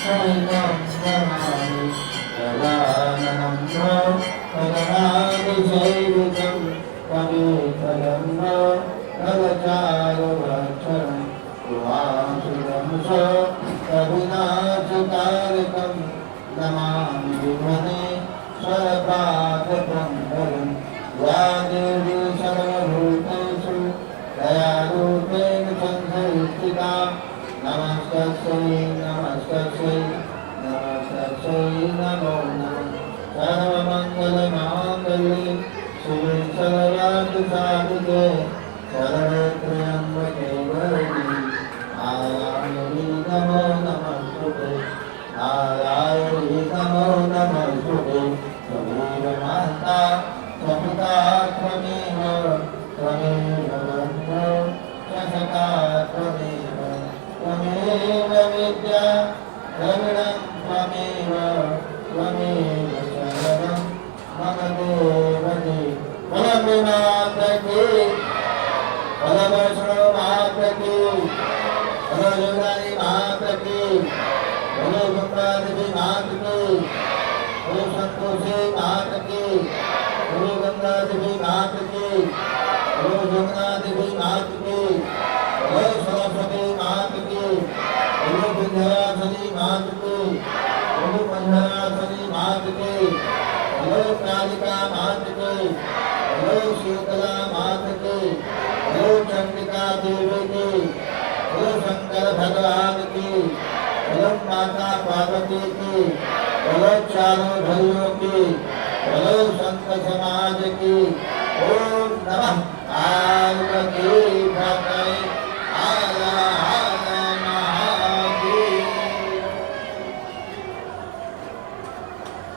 शैलं नमामि गजाननं भक्तगणाधिसेवितं कविकलं नवचारुभक्षणं उमासुतं कविनाशकारकं नमामि विमने स्वपादकन्दरं या देवी सर्वभूतेषु दयारूपेण संस्थिता नमस्तस्यै नमस्तस्यै नमस्तस्यै नमो नमः सर्वमङ्गलमाङ्गल्ये शिवे सर्वार्थसाधिके शरणे त्र्यम्बके गौरी नारायणी नमो नमस्तुते नारायणी नमो नमस्तुते त्वमेव माता त्वपिता त्वमेव त्वमेव बन्धो च सखा त्वमेव त्वमेव विद्या द्रविणं त्वमेव त्वमेव शरणं मम देवते बलविनाथ की बलवैष्णव मात की बलयोगानी मात की बलो गंगादेवी मात की बलो संतोषी मात की बलो गंगादेवी मात की बलो जमुनादेवी मात की बलो सरस्वती मात की बलो विंध्याचली मात की बलो मंडलाचली मात की बलो कालिका मात की बलो शीतला मात की बलो चंडिका देवी की बलो शंकर भगवान की बलो माता पार्वती की बलो चारों भाइयों की बलो संत समाज की ओम नमः